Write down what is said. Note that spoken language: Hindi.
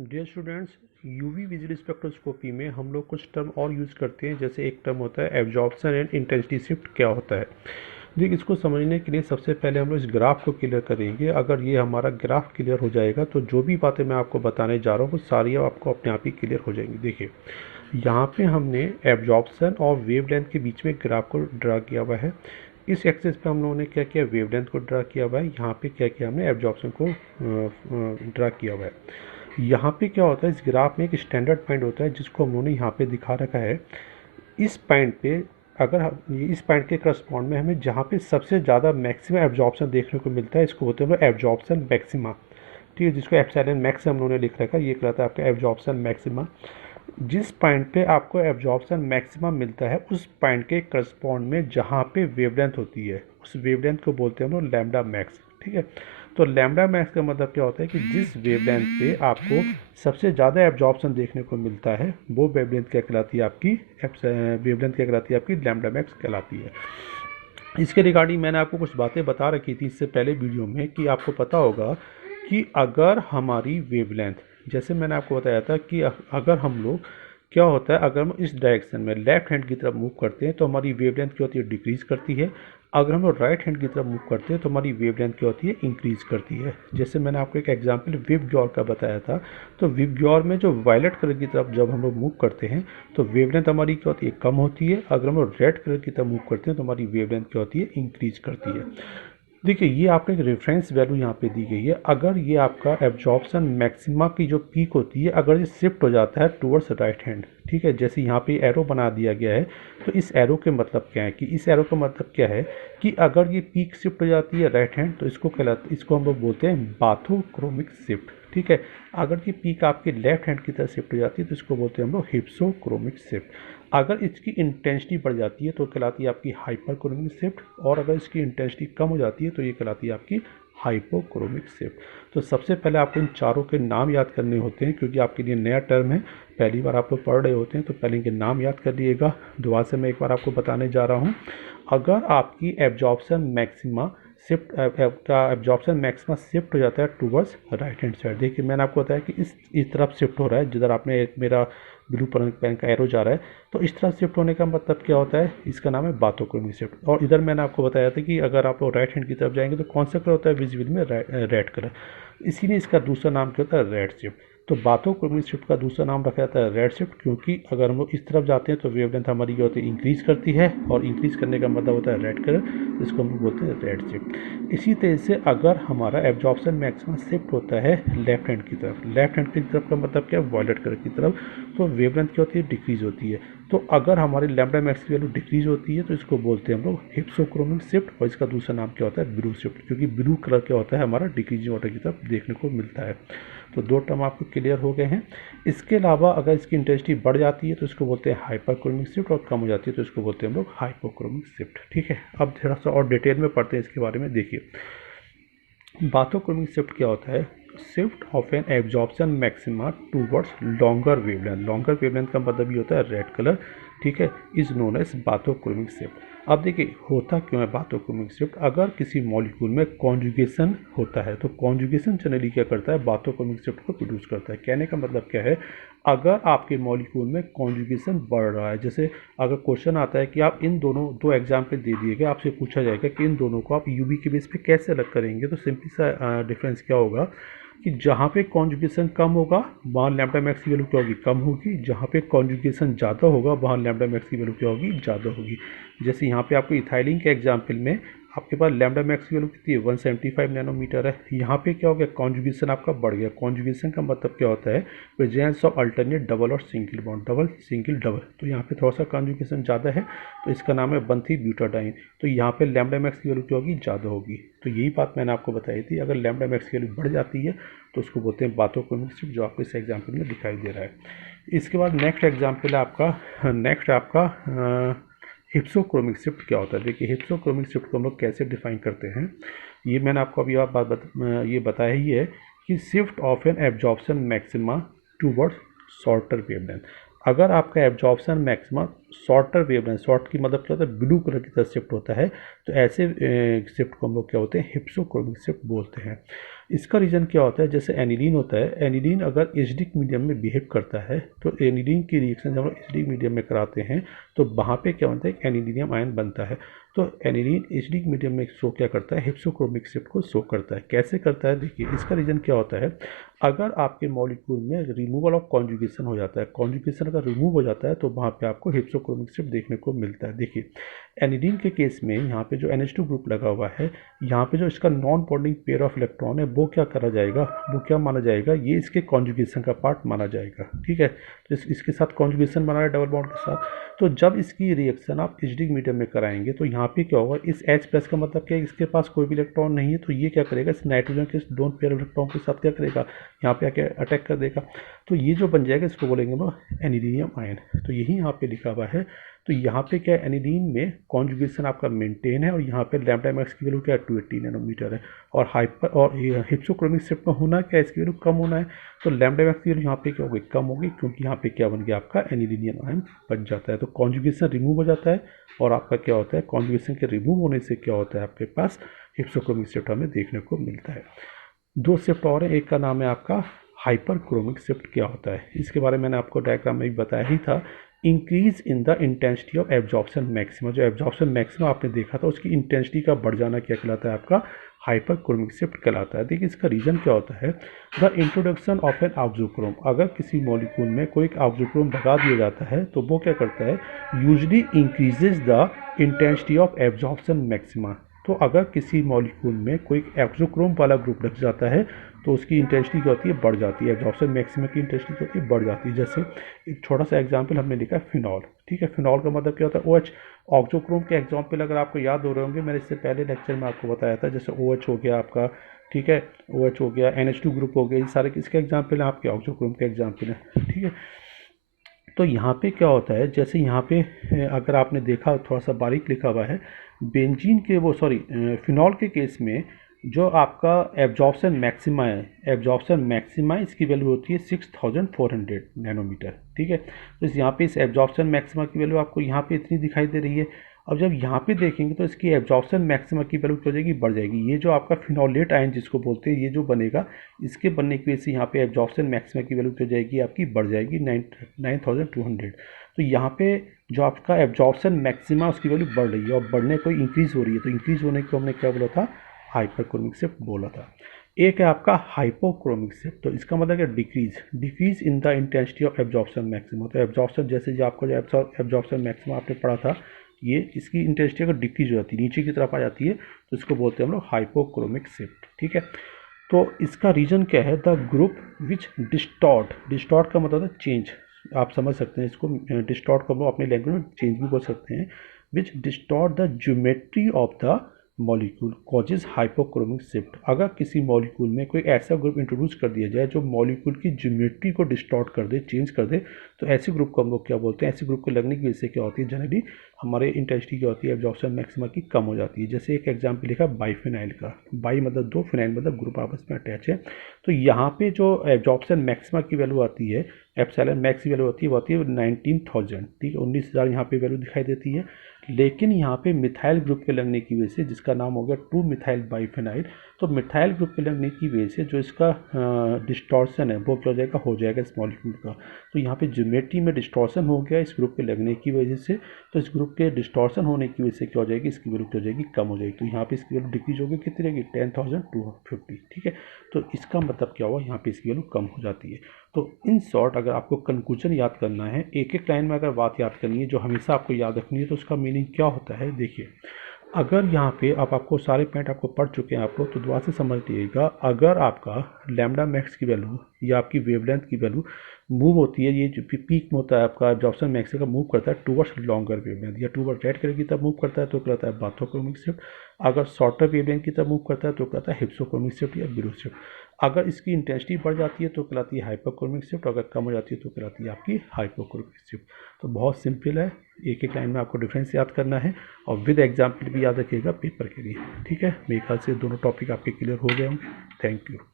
Dear students, UV visual spectroscopy में हम लोग कुछ टर्म और यूज़ करते हैं। जैसे एक टर्म होता है एब्जॉर्प्शन एंड इंटेंसिटी शिफ्ट। क्या होता है? देखिए, इसको समझने के लिए सबसे पहले हम लोग इस ग्राफ को क्लियर करेंगे। अगर ये हमारा ग्राफ क्लियर हो जाएगा तो जो भी बातें मैं आपको बताने जा रहा हूँ वो सारी आपको अपने आप ही क्लियर हो जाएंगी। देखिए, यहाँ पे हमने एब्जॉर्प्शन और वेवलेंथ के बीच में ग्राफ को ड्रा किया हुआ है। इस एक्सिस पे हम लोगों ने क्या किया, वेवलेंथ को ड्रा किया हुआ है। यहाँ पे क्या किया हमने, एब्जॉर्प्शन को ड्रा किया हुआ है। यहाँ पे क्या होता है, इस ग्राफ में एक स्टैंडर्ड पॉइंट होता है जिसको हम लोगों ने यहाँ पे दिखा रखा है। इस पॉइंट पे अगर इस पॉइंट के करस्पॉन्ड में हमें जहाँ पे सबसे ज़्यादा मैक्सिमम एब्जॉर्प्शन देखने को मिलता है, इसको बोलते हैं एब्जॉर्प्शन मैक्सिमा। ठीक है, जिसको एप्सिलॉन मैक्स हम लोगों ने लिख रखा है, ये कहलाता है आपका एब्जॉर्प्शन मैक्सिमा। जिस पॉइंट पे आपको एब्जॉर्प्शन मैक्सिमम मिलता है उस पॉइंट के करस्पॉन्ड में जहाँ पे वेवलेंथ होती है, उस वेवलेंथ को बोलते हैं हम लोग लैम्डा मैक्स। ठीक है, तो लैम्डा मैक्स का मतलब क्या होता है कि जिस वेवलेंथ पे आपको सबसे ज़्यादा एब्जॉर्प्शन देखने को मिलता है वो वेवलेंथ क्या कहलाती है आपकी, वेवलेंथ क्या कहलाती है आपकी, लैम्डा मैक्स कहलाती है। इसके रिगार्डिंग मैंने आपको कुछ बातें बता रखी थी इससे पहले वीडियो में कि आपको पता होगा कि अगर हमारी वेवलेंथ, जैसे मैंने आपको बताया था कि अगर हम लोग, क्या होता है, अगर हम इस डायरेक्शन में लेफ्ट हैंड की तरफ मूव करते हैं तो हमारी वेवलेंथ क्या होती है, डिक्रीज करती है। अगर हम लोग राइट हैंड की तरफ मूव करते हैं तो हमारी वेवलेंथ क्या होती है, इंक्रीज करती है। जैसे मैंने आपको एक एग्जांपल विबग्योर का बताया था, तो विबग्योर में जो वायलेट कलर की तरफ जब हम लोग मूव करते हैं तो वेवलेंथ हमारी क्या होती है, कम होती है। अगर हम लोग रेड कलर की तरफ मूव करते हैं तो हमारी वेवलेंथ क्या होती है, इंक्रीज करती है। देखिए, ये आपका एक रेफरेंस वैल्यू यहाँ पे दी गई है। अगर ये आपका एब्जॉर्प्शन मैक्सिमा की जो पीक होती है, अगर ये शिफ्ट हो जाता है टुवर्ड्स राइट हैंड, ठीक है, जैसे यहाँ पे एरो बना दिया गया है, तो इस एरो के मतलब क्या है कि इस एरो का मतलब क्या है कि अगर ये पीक शिफ्ट हो जाती है राइट हैंड तो इसको हम लोग बोलते हैं बाथोक्रोमिक शिफ्ट। ठीक है, अगर ये पीक आपके लेफ्ट हैंड की तरफ शिफ्ट हो जाती है तो इसको बोलते हैं हम लोग हिप्सोक्रोमिक शिफ्ट। अगर इसकी इंटेंसिटी बढ़ जाती है तो कहलाती है आपकी हाइपरक्रोमिक शिफ्ट, और अगर इसकी इंटेंसिटी कम हो जाती है तो ये कहलाती है आपकी हाइपोक्रोमिक शिफ्ट। तो सबसे पहले आपको इन चारों के नाम याद करने होते हैं क्योंकि आपके लिए नया टर्म है, पहली बार आप लोग पढ़ रहे होते हैं, तो पहले इनके नाम याद कर लिएगा। दोबारा से मैं एक बार आपको बताने जा रहा हूँ। अगर आपकी एब्जॉर्प्शन मैक्सिमा शिफ्ट का एब्जॉर्प्शन मैक्सिमा शिफ्ट हो जाता है टूवर्ड्स राइट हैंड साइड, देखिए मैंने आपको बताया कि इस तरफ शिफ्ट हो रहा है, जिधर आपने एक मेरा ब्लू पेन का एरो जा रहा है, तो इस तरफ शिफ्ट होने का मतलब क्या होता है, इसका नाम है बाथोक्रोमिक शिफ्ट। और इधर मैंने आपको बताया था कि अगर आप लोग राइट हैंड की तरफ जाएंगे तो कौन सा कलर होता है विजिबल में, रेड कलर, इसीलिए इसका दूसरा नाम क्या होता है, रेड शिफ्ट। तो बाथोक्रोमिक शिफ्ट का दूसरा नाम रखा जाता है रेड शिफ्ट, क्योंकि अगर हम लोग इस तरफ जाते हैं तो वेवलेंथ हमारी क्या होती है, इंक्रीज करती है, और इंक्रीज करने का मतलब होता है रेड कलर, जिसको हम लोग बोलते हैं रेड शिफ्ट। इसी तरह से अगर हमारा एब्जॉर्प्शन मैक्सिमम शिफ्ट होता है लेफ्ट हैंड की तरफ, लेफ्ट हैंड की तरफ का मतलब क्या है, वॉयलेट कलर की तरफ, तो वेवलेंथ क्या होती है, डिक्रीज होती है। तो अगर हमारी लैम्डा मैक्स की वैल्यू डिक्रीज होती है तो इसको बोलते हैं हम लोग हिप्सोक्रोमिक शिफ्ट, और इसका दूसरा नाम क्या होता है, ब्लू शिफ्ट, क्योंकि ब्लू कलर क्या होता है, हमारा डिक्रीजिंग वाटर की तरफ देखने को मिलता है। तो दो टर्म आपको क्लियर हो गए हैं। इसके अलावा अगर इसकी इंटेंसिटी बढ़ जाती है तो इसको बोलते हैं हाइपरक्रोमिक शिफ्ट, और कम हो जाती है तो इसको बोलते हैं हम लोग हाइपोक्रोमिक शिफ्ट। ठीक है, अब थोड़ा सा और डिटेल में पढ़ते हैं इसके बारे में। देखिए, बाथोक्रोमिक शिफ्ट क्या होता है, shift of an absorption maxima towards longer wavelength, longer wavelength का मतलब ये होता है रेड कलर, ठीक है, is known as bathochromic shift. अब देखिए, होता क्यों है बाथोक्रोमिक शिफ्ट, अगर किसी मॉलिक्यूल में कॉन्जुगेशन होता है तो कॉन्जुगेशन जनरली क्या करता है, बाथोक्रोमिक शिफ्ट को प्रोड्यूस करता है। कहने का मतलब क्या है, अगर आपके मॉलिक्यूल में कॉन्जुगेशन बढ़ रहा है, जैसे अगर क्वेश्चन आता है कि आप इन दोनों, दो एग्जाम्पल दे दिए गए, आपसे पूछा जाएगा कि इन दोनों को आप यूवी के बेस पे कैसे अलग करेंगे, तो सिंपली सा डिफरेंस क्या होगा कि जहाँ पे कॉन्जुगेशन कम होगा वहाँ लैम्डा मैक्स की वैल्यू क्या होगी, कम होगी, जहाँ पे कॉन्जुगेशन ज़्यादा होगा वहाँ लैम्डा मैक्स की वैल्यू क्या होगी, ज़्यादा होगी। जैसे यहाँ पे आपको इथाइलिन के एग्जाम्पल में आपके पास लैम्डा मैक्स की वैल्यू कितनी है, 175 नैनोमीटर है। यहाँ पे क्या हो गया, कॉन्जुगेशन आपका बढ़ गया। कॉन्जुगेशन का मतलब क्या होता है, प्रेजेंस ऑफ अल्टरनेट डबल और single bond, double single double, तो यहाँ पे थोड़ा सा कॉन्जुगेशन ज़्यादा है तो इसका नाम है बंथी ब्यूटाडाइन। तो यहाँ पे लैम्डा मैक्स की वैल्यू क्या होगी, ज़्यादा होगी। तो यही बात मैंने आपको बताई थी, अगर लैम्डा मैक्स की वैल्यू बढ़ जाती है तो उसको बोलते हैं बाथोक्रोमिक शिफ्ट, जो आपको इस एग्जाम्पल में दिखाई दे रहा है। इसके बाद नेक्स्ट एग्जाम्पल है आपका, नेक्स्ट आपका हिप्सोक्रोमिक शिफ्ट क्या होता है। देखिए, हिप्सोक्रोमिक शिफ्ट को हम लोग कैसे डिफाइन करते हैं, ये मैंने आपको अभी ये बताया ही है कि shift of an absorption maxima towards shorter wavelength. अगर आपका absorption maxima shorter wavelength, short की मतलब क्या होता है, ब्लू कलर की तरफ शिफ्ट होता है, तो ऐसे शिफ्ट को हम लोग क्या होते हैं, हिप्सोक्रोमिक शिफ्ट बोलते हैं। इसका रीज़न क्या होता है, जैसे एनिलीन होता है, एनिलीन अगर एसिडिक मीडियम में बिहेव करता है तो एनिलीन की रिएक्शन जब हम एसिडिक मीडियम में कराते हैं तो वहाँ पे क्या बनता है, एक एनिलीनियम आयन बनता है। तो एनिलीन एसिडिक मीडियम में शो क्या करता है, हिप्सोक्रोमिक शिफ्ट को शो करता है। कैसे करता है, देखिए इसका रीज़न क्या होता है, अगर आपके मॉलिक्यूल में रिमूवल ऑफ कॉन्जुगेशन हो जाता है, कॉन्जुगेशन अगर रिमूव हो जाता है तो वहाँ पे आपको हिप्सोक्रोमिक शिफ्ट देखने को मिलता है। देखिए एनिलीन के केस में यहाँ पे जो NH2 ग्रुप लगा हुआ है, यहाँ पे जो इसका non bonding pair of electron है वो क्या करा जाएगा, वो क्या माना जाएगा, ये इसके कॉन्जुगेशन का पार्ट माना जाएगा। ठीक है, तो इसके साथ कॉन्जुगेशन बना है डबल बॉन्ड के साथ। तो जब इसकी रिएक्शन आप एसिडिक मीडियम में कराएंगे तो यहाँ पे क्या होगा, इस H+ का मतलब क्या है, इसके पास कोई भी इलेक्ट्रॉन नहीं है, तो ये क्या करेगा, इस नाइट्रोजन के दोनों पेयर इलेक्ट्रॉन के साथ क्या करेगा, यहाँ पे आके अटैक कर देगा। तो ये जो बन जाएगा इसको बोलेंगे वो एनिलीनियम आयन। तो यही यहाँ पे लिखा हुआ है। तो यहाँ पे क्या है, एनिलीन में कॉन्जुगेशन आपका मेंटेन है और यहाँ पे लैम्डा मैक्स की वैल्यू क्या है, 280 नैनोमीटर है। और हाइपर और हिप्सोक्रोमिक शिफ्ट में होना क्या है, इसकी वैल्यू कम होना है, तो लैम्डा मैक्स की वैल्यू यहाँ पे क्या होगी, कम होगी, क्योंकि यहाँ पे क्या बन गया आपका एनिलीनियम आयन बन जाता है। तो कॉन्जुगेशन रिमूव हो जाता है और आपका क्या होता है, कॉन्जुगेशन के रिमूव होने से क्या होता है, आपके पास हिप्सोक्रोमिक शिफ्ट हमें देखने को मिलता है। दो शिफ्ट और है, एक का नाम है आपका हाइपरक्रोमिक शिफ्ट। क्या होता है, इसके बारे में मैंने आपको डायग्राम में भी बताया ही था। Increase in the intensity of absorption maxima, जो एब्जॉर्प्शन मैक्सिमा आपने देखा था उसकी इंटेंसिटी का बढ़ जाना क्या कहलाता है, आपका हाइपरक्रोमिक शिफ्ट कहलाता है। देखिए इसका रीजन क्या होता है, the introduction of an auxochrome, अगर किसी मॉलिक्यूल में कोई एक ऑक्सोक्रोम लगा दिया जाता है तो वो क्या करता है, usually increases the intensity of absorption maxima. तो अगर किसी मॉलिक्यूल में कोई एक्सोक्रोम वाला ग्रुप लग जाता है तो उसकी इंटेंसिटी क्या होती है, बढ़ जाती है, एब्जॉर्प्शन मैक्सिमा की इंटेंसिटी क्या होती है, बढ़ जाती है। जैसे एक छोटा सा एग्जांपल हमने लिखा है फिनॉल। ठीक है, फिनॉल का मतलब क्या होता है, OH। ऑक्सोक्रोम के एग्जांपल अगर आपको याद हो रहे होंगे, मैंने इससे पहले लेक्चर में आपको बताया था, जैसे OH हो गया आपका, ठीक है, OH हो गया, NH2 ग्रुप हो गया, ये सारे किसके एग्जाम्पल हैं, आपके ऑक्सोक्रोम के एग्जाम्पल हैं। ठीक है, तो यहाँ पे क्या होता है, जैसे यहाँ पे अगर आपने देखा थोड़ा सा बारीक लिखा हुआ है, बेंजीन के वो फिनॉल के केस में जो आपका एब्जॉर्प्शन मैक्सिमा है, एब्जॉर्प्शन मैक्सिमा इसकी वैल्यू होती है 6400 नैनोमीटर। ठीक है, तो यहाँ पे इस एब्जॉर्प्शन मैक्सिमा की वैल्यू आपको यहाँ पे इतनी दिखाई दे रही है। अब जब यहाँ पे देखेंगे तो इसकी एब्जॉर्प्शन मैक्सिमा की वैल्यू क्या हो जाएगी, बढ़ जाएगी। ये जो आपका फिनोलेट आयन जिसको बोलते हैं, ये जो बनेगा, इसके बनने की वजह से यहाँ पे एब्जॉर्प्शन मैक्सिमा की वैल्यू क्या हो जाएगी, आपकी बढ़ जाएगी 9200। तो यहाँ पे जो आपका एब्जॉर्प्शन मैक्सिमा उसकी वैल्यू बढ़ रही है और बढ़ने को इंक्रीज हो रही है, तो इंक्रीज होने को हमने क्या बोला था, हाइपरक्रोमिक शिफ्ट बोला था। एक है आपका हाइपोक्रोमिक शिफ्ट, तो इसका मतलब है decrease in the intensity of absorption maxima. तो एब्जॉर्प्शन जैसे जो आपका जो एब्जॉर्प्शन मैक्सिमा आपने पढ़ा था, ये इसकी इंटेंसिटी अगर डिक्रीज हो जाती है, नीचे की तरफ आ जाती है, तो इसको बोलते हैं हम लोग हाइपोक्रोमिक शिफ्ट। ठीक है, तो इसका रीजन क्या है, द ग्रुप विच डिस्टॉर्ट का मतलब है चेंज, आप समझ सकते हैं इसको, डिस्टॉर्ट को हम लोग अपने लैंग्वेज में चेंज भी बोल सकते हैं, which distort the geometry of the molecule causes hypochromic shift. अगर किसी मॉलिक्यूल में कोई ऐसा ग्रुप इंट्रोड्यूस कर दिया जाए जो मॉलिक्यूल की ज्योमेट्री को डिस्टॉर्ट कर दे, चेंज कर दे, तो ऐसे ग्रुप को हम लोग क्या बोलते हैं, ऐसे ग्रुप को लगने की वजह से क्या होती है, जनरली हमारे इंटेंसिटी क्या होती है, एब्जॉर्प्शन मैक्सिमा की कम हो जाती है। जैसे एक एग्जाम्पल लिखा बाइफिनाइल का, बाई मतलब दो, फिनाइल मतलब ग्रुप आपस में अटैच है। तो यहाँ पे जो एब्जॉर्प्शन मैक्सिमा की वैल्यू आती है, एप्सिलॉन मैक्स की वैल्यू होती है, वो आती है 19000। ठीक है, 19000 यहाँ पे वैल्यू दिखाई देती है। लेकिन यहाँ पे मिथाइल ग्रुप के लगने की वजह से, जिसका नाम हो गया 2 मिथाइल बाइफिनाइल, तो मिथाइल ग्रुप के लगने की वजह से जो इसका डिस्टॉर्शन है वो क्या हो जाएगा इस मॉलिक्यूल का। तो यहाँ पे ज्योमेट्री में डिस्टॉर्शन हो गया इस ग्रुप के लगने की वजह से, तो इस ग्रुप के डिस्टॉर्शन होने की वजह से क्या हो जाएगी, इसकी वैल्यू क्या हो जाएगी, कम हो जाएगी। तो यहाँ पे इसकी वैल्यू डिक्रीज होगी, कितनी रहेगी, 10250। ठीक है, तो इसका मतलब क्या हुआ, यहाँ पे इसकी वैल्यू कम हो जाती है। तो इन शॉर्ट अगर आपको कंक्लूजन याद करना है, एक एक लाइन में अगर बात याद करनी है जो हमेशा आपको याद रखनी है, तो उसका मीनिंग क्या होता है। देखिए, अगर यहाँ पे आपको सारे पॉइंट आपको पढ़ चुके हैं आप लोग, तो दोबारा से समझ लीजिएगा। अगर आपका लैम्डा मैक्स की वैल्यू या आपकी वेवलेंथ की वैल्यू मूव होती है, ये जो पीक में होता है आपका एब्जॉर्प्शन मैक्स का, मूव करता है टूवर्ड्स लॉन्गर वेवलेंथ या टूवर्ड्स रेड कलर की तरफ मूव करता है तो कहता है बाथोक्रोमिक शिफ्ट। अगर शॉर्टर वेवलेंथ की तरफ मूव करता है तो कहता है हिप्सोक्रोमिक शिफ्ट या बिरो शिफ्ट। अगर इसकी इंटेंसिटी बढ़ जाती है तो कहलाती है हाइपरक्रोमिक शिफ्ट, अगर कम हो जाती है तो कहलाती है आपकी हाइपोक्रोमिक शिफ्ट। तो बहुत सिंपल है, एक एक लाइन में आपको डिफरेंस याद करना है और विद एग्जाम्पल भी याद रखिएगा पेपर के लिए। ठीक है, मेरे ख्याल से दोनों टॉपिक आपके क्लियर हो गए होंगे। Thank you.